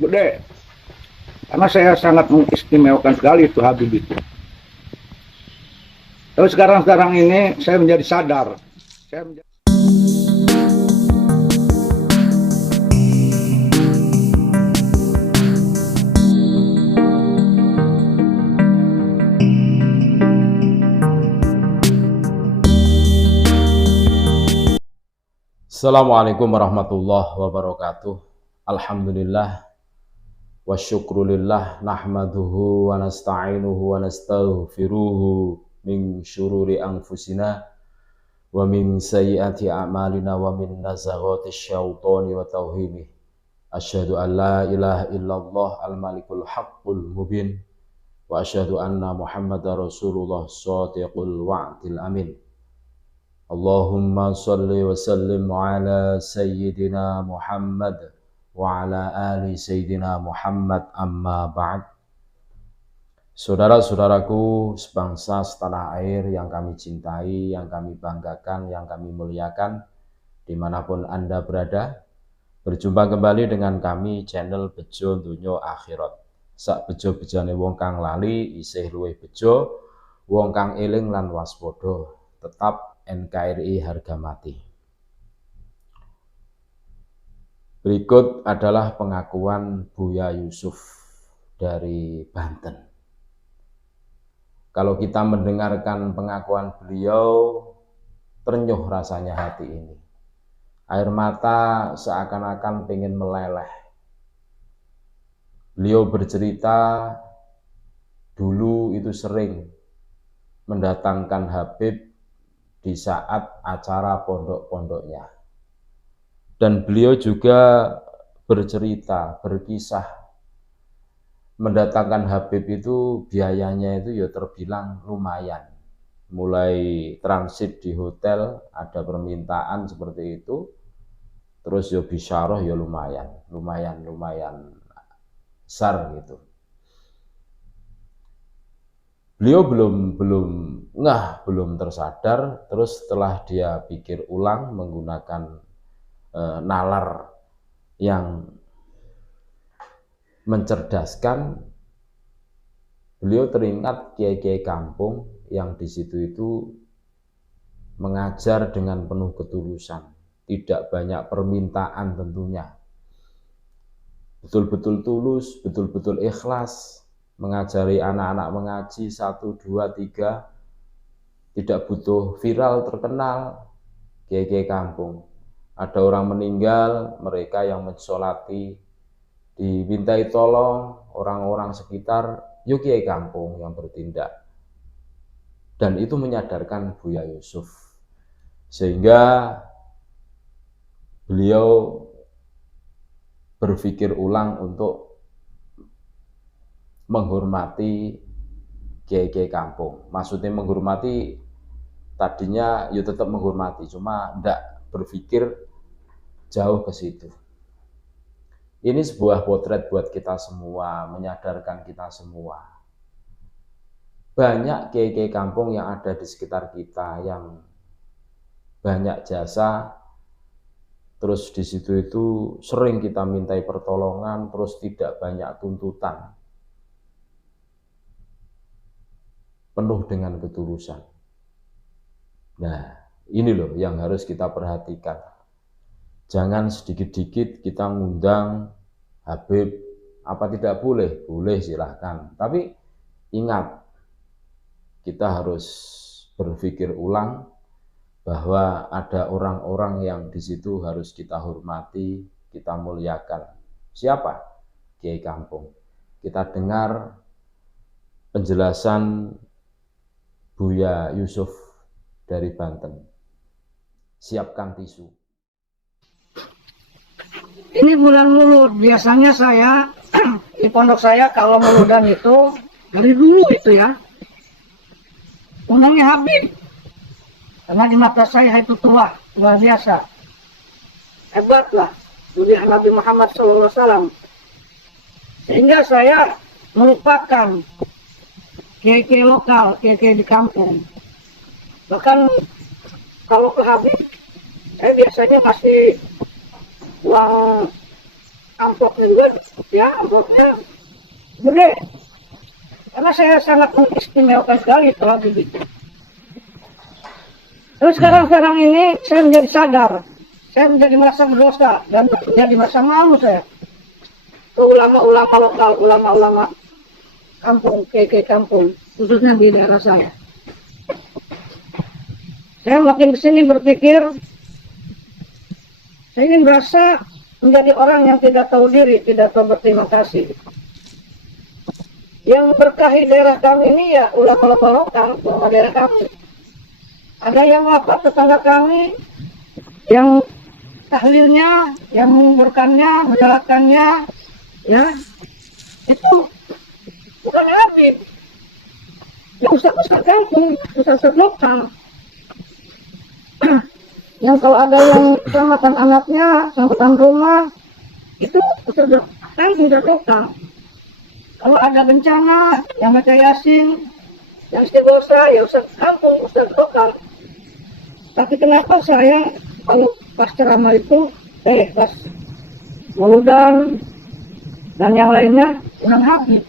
gede. Karena saya sangat mengistimewakan sekali itu Habib itu. Tapi sekarang ini saya menjadi sadar. Assalamualaikum warahmatullahi wabarakatuh. Alhamdulillah wa syukrulillah nahmaduhu wa nasta'inuhu wa nastaghfiruhu min syururi anfusina wa min sayyiati a'malina wa min nazaghati syaitani wa tauhimi. Asyhadu an la ilaha illallah al-malikul haqqul mubin wa asyhadu anna Muhammadar Rasulullah shadiqul wa'dil amin. Allahumma salli wa sallim ala sayyidina Muhammad wa ala ali sayyidina Muhammad, amma ba'd. Saudara-saudaraku sebangsa setanah air yang kami cintai, yang kami banggakan, yang kami muliakan, dimanapun Anda berada, berjumpa kembali dengan kami channel Bejo Dunyo Akhirat. Sak bejo-bejane wong kang lali isih luwih bejo, wong kang eling lan waspada. Tetap NKRI harga mati. Berikut adalah pengakuan Buya Yusuf dari Banten. Kalau kita mendengarkan pengakuan beliau, ternyuh rasanya hati ini. Air mata seakan-akan pengen meleleh. Beliau bercerita dulu itu sering mendatangkan Habib di saat acara pondok-pondoknya. Dan beliau juga bercerita, berkisah, mendatangkan Habib itu biayanya itu ya terbilang lumayan. Mulai transit di hotel, ada permintaan seperti itu, terus ya bisyarah ya lumayan besar gitu. Beliau belum tersadar, terus setelah dia pikir ulang menggunakan nalar yang mencerdaskan, beliau teringat kiai-kiai kampung yang di situ itu mengajar dengan penuh ketulusan, tidak banyak permintaan tentunya, betul-betul tulus, betul-betul ikhlas, mengajari anak-anak mengaji 1, 2, 3, tidak butuh viral terkenal. Kiai-kiai kampung, ada orang meninggal, mereka yang mensolati, dimintai tolong orang-orang sekitar, yuk kiai kampung yang bertindak. Dan itu menyadarkan Buya Yusuf, sehingga beliau berpikir ulang untuk menghormati kiai-kiai kampung. Maksudnya menghormati, tadinya ya tetap menghormati, cuma tidak berpikir jauh ke situ. Ini sebuah potret buat kita semua, menyadarkan kita semua. Banyak kiai-kiai kampung yang ada di sekitar kita yang banyak jasa, terus di situ itu sering kita mintai pertolongan, terus tidak banyak tuntutan, penuh dengan ketulusan. Nah, ini loh yang harus kita perhatikan. Jangan sedikit-dikit kita ngundang Habib, apa tidak boleh? Boleh, silahkan. Tapi ingat, kita harus berpikir ulang bahwa ada orang-orang yang di situ harus kita hormati, kita muliakan. Siapa? Kiai kampung. Kita dengar penjelasan Buya Yusuf dari Banten. Siapkan tisu. Ini bulan Mulud, biasanya saya di pondok saya kalau Muludan itu dari dulu itu ya, undangnya Habib, karena di mata saya itu tua, luar biasa, hebat lah, dunia Nabi Muhammad SAW. Sehingga saya melupakan kiai-kiai lokal, kiai-kiai di kampung. Bahkan kalau ke Habib, saya biasanya kasih uang amplopnya juga, ya amplopnya gede. Karena saya sangat mengistimewakan sekali itu Habibie. Terus sekarang ini saya menjadi sadar, saya menjadi merasa berdosa dan menjadi merasa malu saya. Ke ulama-ulama lokal, ulama-ulama kampung, KK kampung, khususnya di daerah saya. Saya makin kesini berpikir, saya ingin merasa menjadi orang yang tidak tahu diri, tidak tahu berterima kasih. Yang berkahi daerah kami ini ya ulama-ulama lokal, ulama daerah kami. Ada yang wafat tetangga kami, yang tahlilnya, yang menguburkannya, menjalankannya, ya itu bukan Habib. Ya ustaz-ustaz kampung, ustaz-ustaz lokal. Yang kalau ada yang selamatan anaknya, selamatan rumah, itu ustaz kampung, ustaz lokal. Kalau ada bencana, yang baca Yasin, yang istighosa, ya ustaz kampung, ustaz lokal. Tapi kenapa saya kalau pas ceramah itu, pas Mauludan dan yang lainnya ulang Habib?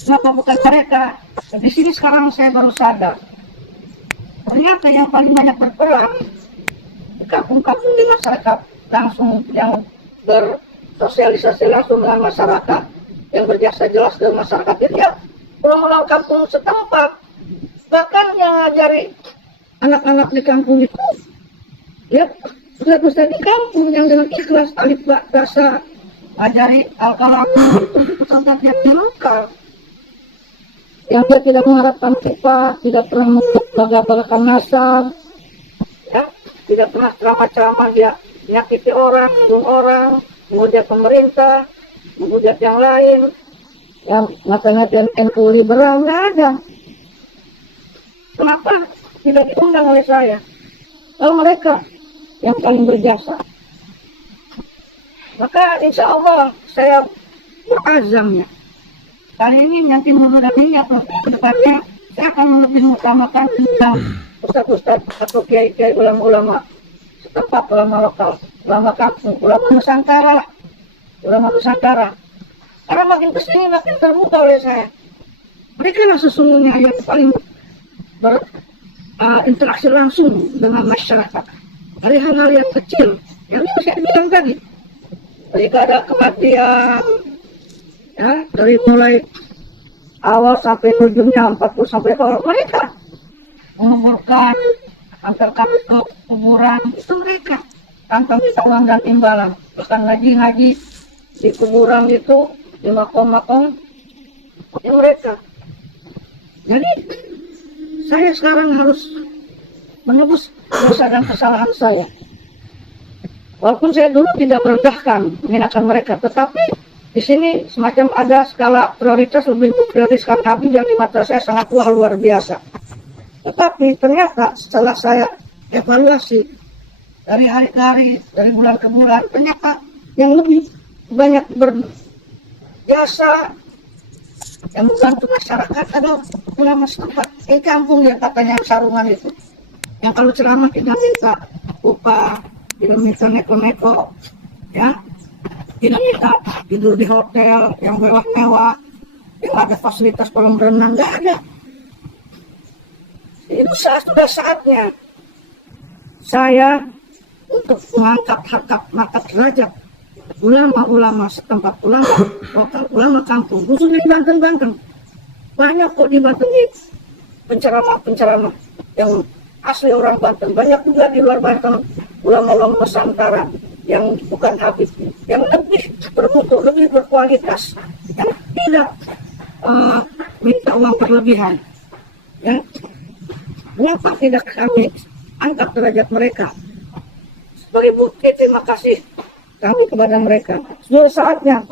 Kenapa bukan mereka? Di sini sekarang saya baru sadar. Ternyata yang paling banyak berperan di kampung-kampung, di masyarakat langsung, yang bersosialisasi langsung dengan masyarakat, yang berjasa jelas dengan masyarakat, ya ulama kampung setempat. Bahkan yang ngajari anak-anak di kampung itu, ya ustaz-ustaz di kampung yang dengan ikhlas alif ba basa ajari al-kalam itu sampai dia di lokal, yang dia tidak mengharapkan upah, tidak pernah membangga-banggakan nasab, ya tidak pernah ceramah-ceramah dia menyakiti orang, bunuh orang, menghujat pemerintah, menghujat yang lain, yang makanya NU liberal nggak ada. Kenapa tidak diundang oleh saya? Kalau mereka yang paling berjasa, maka insya Allah saya berazamnya. Kali ini nanti menurut dirinya ke depannya saya akan lebih mengutamakan tentang ustaz-ustaz atau kiai-kiai ulama-ulama setempat, ulama lokal, ulama kampung, ulama Nusantara lah, ulama Nusantara. Karena makin kesini makin terbuka oleh saya. Mereka lah sesungguhnya yang paling berinteraksi langsung dengan masyarakat. Dari hal-hal yang kecil, yang itu saya bilang tadi. Ketika ada kematian, ya, dari mulai awal sampai ujungnya 40 sampai kalau mereka menguburkan, antar kami ke kuburan, itu mereka tanpa minta uang dan imbalan. Bahkan ngaji-ngaji di kuburan itu, di makom-makom, itu mereka. Jadi saya sekarang harus menebus dosa dan kesalahan saya. Walaupun saya dulu tidak merendahkan, menghinakan mereka, tetapi di sini semacam ada skala prioritas, lebih prioritaskan Habib yang di mata saya sangat luar biasa. Tetapi ternyata setelah saya evaluasi dari hari ke hari, dari bulan ke bulan, ternyata yang lebih banyak berjasa yang membantu masyarakat adalah ulama setempat di kampung yang katanya sarungan itu, yang kalau ceramah tidak minta upah, tidak minta neko-neko, ya, tidak minta tidur di hotel yang mewah-mewah, yang ada fasilitas kolam renang, nggak ada. Itu sudah saatnya saya untuk mengangkat harkat martabat derajat ulama-ulama setempat, ulama lokal, ulama kampung, khususnya di Banten. Banyak kok di Banten ini penceramah yang asli orang Banten. Banyak juga di luar Banten ulama-ulama Nusantara yang bukan Habib, yang lebih bermutu, lebih berkualitas, yang tidak minta uang berlebihan. Ya, kenapa tidak kami angkat derajat mereka? Sebagai bukti terima kasih kami kepada mereka. Sudah saatnya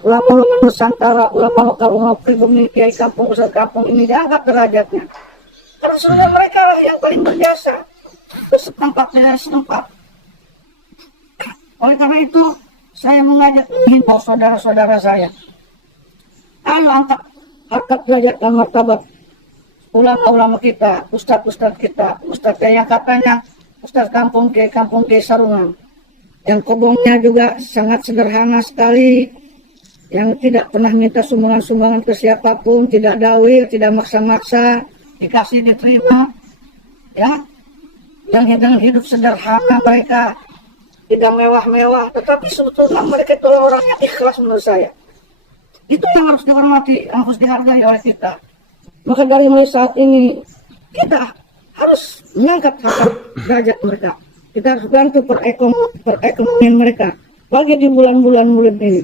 ulama-ulama Nusantara, ulama lokal, ulama pribumi, kiai kampung, ustaz kampung ini diangkat derajatnya. Karena sudah mereka lah yang paling berjasa ke setempat, daerah setempat. Oleh karena itu, saya mengajak menghimbau saudara-saudara saya, ayo angkat harkat derajat dan martabat ulama-ulama kita, ustaz-ustaz kita, ustaz yang katanya ustaz kampung ke sarungan. yang kobongnya juga sangat sederhana sekali, yang tidak pernah minta sumbangan-sumbangan ke siapapun, tidak dawil, tidak maksa-maksa, dikasih diterima, ya, yang dengan hidup sederhana mereka, tidak mewah-mewah, tetapi sebetulnya mereka itu orang yang ikhlas menurut saya. Itu yang harus dihormati, yang harus dihargai oleh kita. Maka dari mulai saat ini kita harus mengangkat harkat derajat mereka. Kita harus bantu perekonomian mereka. Bagi di bulan-bulan mulia ini.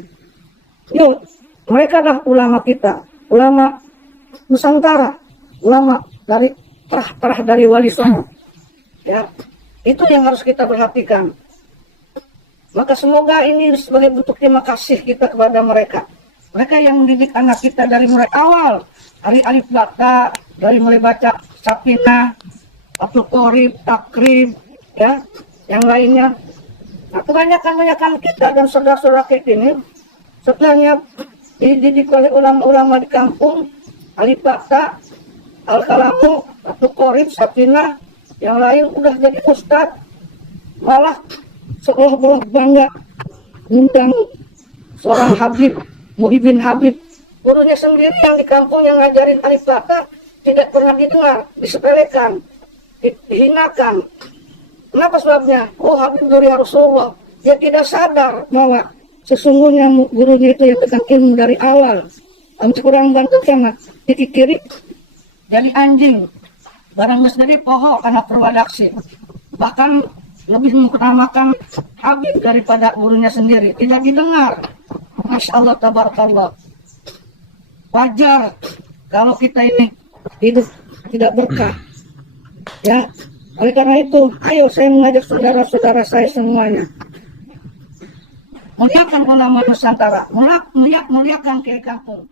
Yuk, mereka adalah ulama kita, ulama Nusantara, ulama dari terah dari Wali Songo. Ya, itu yang harus kita perhatikan. Maka semoga ini sebagai bentuk terima kasih kita kepada mereka. Mereka yang mendidik anak kita dari mulai awal, dari alif bata, dari mulai baca Sakinah, Abdul Qorib, Takrib, ya, yang lainnya. Nah, kebanyakan kita dan saudara-saudara kita ini setelahnya dididik oleh ulama-ulama di kampung, alif bata, Al-Kalamu, Abdul Qorib, Sakinah, yang lain udah jadi ustadz, malah seolah-olah bangga undang seorang Habib, Muhyiddin Habib, gurunya sendiri yang di kampung yang ngajarin alif bata tidak pernah didengar, disepelekan, dihinakan. Kenapa sebabnya? Oh, Habib dari Rasulullah. Dia tidak sadar bahwa sesungguhnya gurunya itu yang tekan ilmu dari awal. Kurang bantu sama titik kiri jadi anjing, barang sendiri pohon karena perwadaksi. Bahkan lebih mengutamakan Habib daripada gurunya sendiri. Tidak didengar. Masya Allah, tabarakallah. Wajar kalau kita ini hidup tidak berkah. Ya, oleh karena itu, ayo saya mengajak saudara-saudara saya semuanya. Muliakan ulama Nusantara, muliakan kiai kampung.